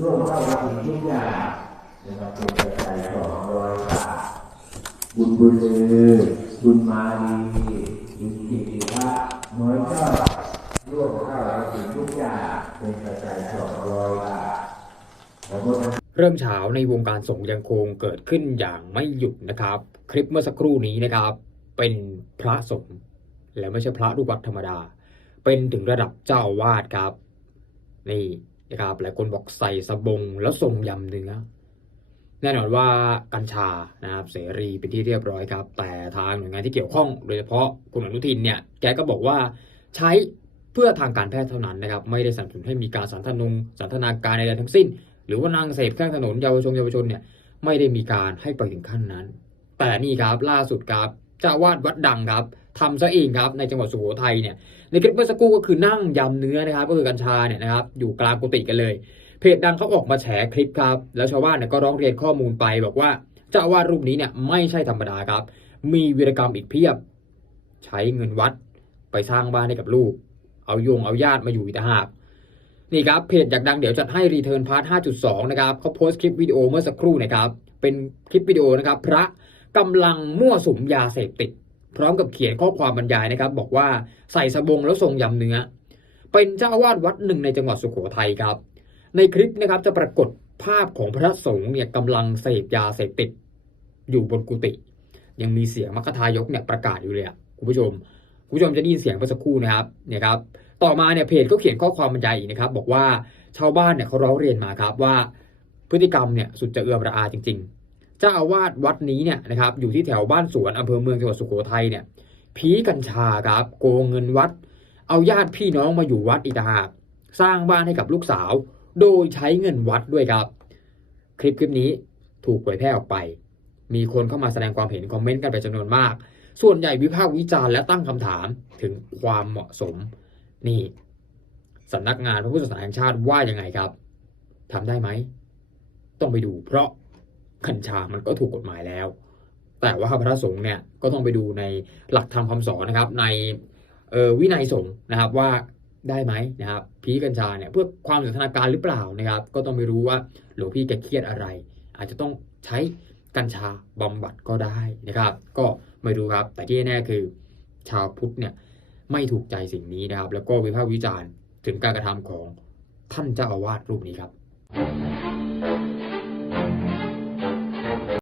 ร่วมเข้ารับผิดทุกอย่างนะครับเป็นกระจายสองร้อยบาทบุญบุญลือบุญมาลีบุญกิติพระน้อยก็ร่วมเข้ารับผิดทุกอย่างเป็นกระจายสองร้อยบาทแล้วก็เริ่มเช้าในวงการสงฆ์ยังคงเกิดขึ้นอย่างไม่หยุดนะครับ คลิปเมื่อสักครู่นี้นะครับ เป็นพระสงฆ์และไม่ใช่พระลูกวัดธรรมดา เป็นถึงระดับเจ้าอาวาสครับ นี่ นะครับหลายคนบอกใส่สบงแล้วทรงยำเนื้อแน่นอนว่ากัญชานะครับเสรีเป็นที่เรียบร้อยครับ แต่ทางหน่วยงานที่เกี่ยวข้องโดยเฉพาะคุณอนุทินเนี่ยแกก็บอกว่าใช้เพื่อทางการแพทย์เท่านั้นนะครับ ไม่ได้สนับสนุนให้มีการสันทนงสันทนาการใดๆทั้งสิ้น หรือว่านางเสพข้างถนนเยาวชนเยาวชนเนี่ยไม่ได้มีการให้ไปถึงขั้นนั้น แต่นี่ครับล่าสุดครับเจ้าอาวาดวัดดังครับ ทำซะเองครับในจังหวัดสุโขทัยเนี่ยในคลิปเมื่อสักครู่ก็คือนั่งยำเนื้อนะครับก็คือกัญชาเนี่ยนะครับอยู่กลางกุฏิกันเลย เพจดังเขาออกมาแฉคลิปครับแล้วชาวบ้านเนี่ยก็ร้องเรียนข้อมูลไป บอกว่าเจ้าอาวาสรูปนี้เนี่ยไม่ใช่ธรรมดาครับ มีวีรกรรมอีกเพียบ ใช้เงินวัดไปสร้างบ้านให้กับลูก เอาโยงเอาญาติมาอยู่อีกต่างหากนี่ครับเพจอยากดังเดี๋ยวจัดให้รีเทิร์นพาร์ท 5.2 นะครับเขาโพสต์คลิปวิดีโอเมื่อสักครู่นะครับ เป็นคลิปวิดีโอนะครับ พระกำลังมั่วสุมยาเสพติด พร้อมกับเขียนข้อความบรรยายนะครับ บอกว่าใส่สบงแล้วทรงยำเนื้อ เป็นเจ้าอาวาสวัดหนึ่งในจังหวัดสุโขทัยครับ ในคลิปนะครับจะปรากฏภาพของพระสงฆ์เนี่ยกำลังเสพยาเสพติด อยู่บนกุฏิยังมีเสียงมัคทายกเนี่ยประกาศอยู่เลยคุณผู้ชมคุณผู้ชมจะได้ยินเสียงเมื่อสักครู่นะครับเนี่ยครับ ต่อมาเนี่ยเพจก็เขียนข้อความบรรยายอีกนะครับ บอกว่าชาวบ้านเนี่ยเขาร้องเรียนมาครับว่าพฤติกรรมเนี่ยสุดจะเอือมระอาจริง ๆ เจ้าอาวาสวัดนี้เนี่ยนะครับอยู่ที่แถวบ้านสวนอำเภอเมืองจังหวัดสุโขทัยเนี่ยผีกัญชาครับโกงเงินวัด เอาญาติพี่น้องมาอยู่วัดอีกต่างหากสร้างบ้านให้กับลูกสาว โดยใช้เงินวัดด้วยครับ คลิปคลิปนี้ถูกเผยแพร่ออกไป มีคนเข้ามาแสดงความเห็นคอมเมนต์กันเป็นจำนวนมาก ส่วนใหญ่วิพากษ์วิจารณ์และตั้งคำถามถึงความเหมาะสม นี่สำนักงานพระพุทธศาสนาแห่งชาติว่ายังไงครับทำได้ไหม ต้องไปดูเพราะ กัญชามันก็ถูกกฎหมายแล้ว แต่ว่าพระสงฆ์เนี่ยก็ต้องไปดูในหลักธรรมคำสอนนะครับ ในออวินัยสงฆ์นะครับว่าได้ไหมนะครับพีกัญชาเนี่ยเพื่อความสันทนาการหรือเปล่านะครับ ก็ต้องไปรู้ว่าหลวงพี่แกเครียดอะไร อาจจะต้องใช้กัญชาบำบัดก็ได้นะครับ ก็ไม่รู้ครับ แต่ที่แน่คือชาวพุทธเนี่ยไม่ถูกใจสิ่งนี้นะครับ แล้วก็วิพากษ์วิจารณ์ถึงการกระทำของท่านเจ้าอาวาสรูปนี้ครับ